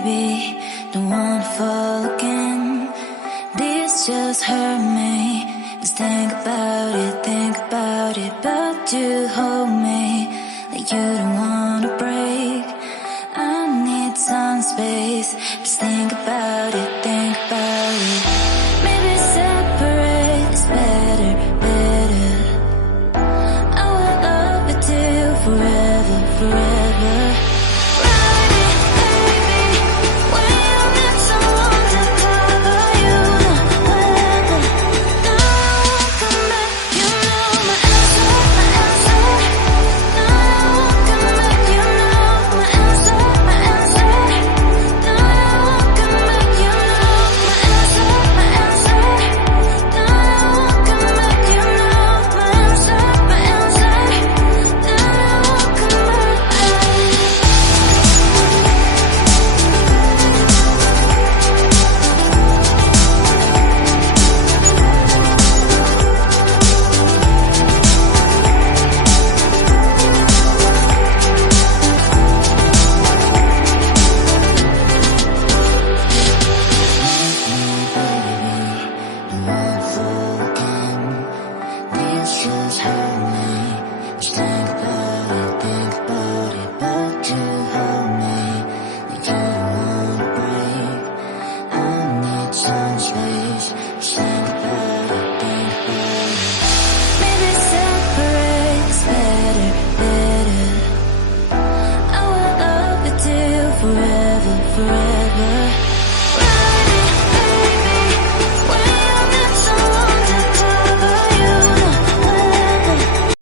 baby, don't wanna fall again. This just hurt me. Just think about it, but you hold me like you don't wanna break. I need some space, just think about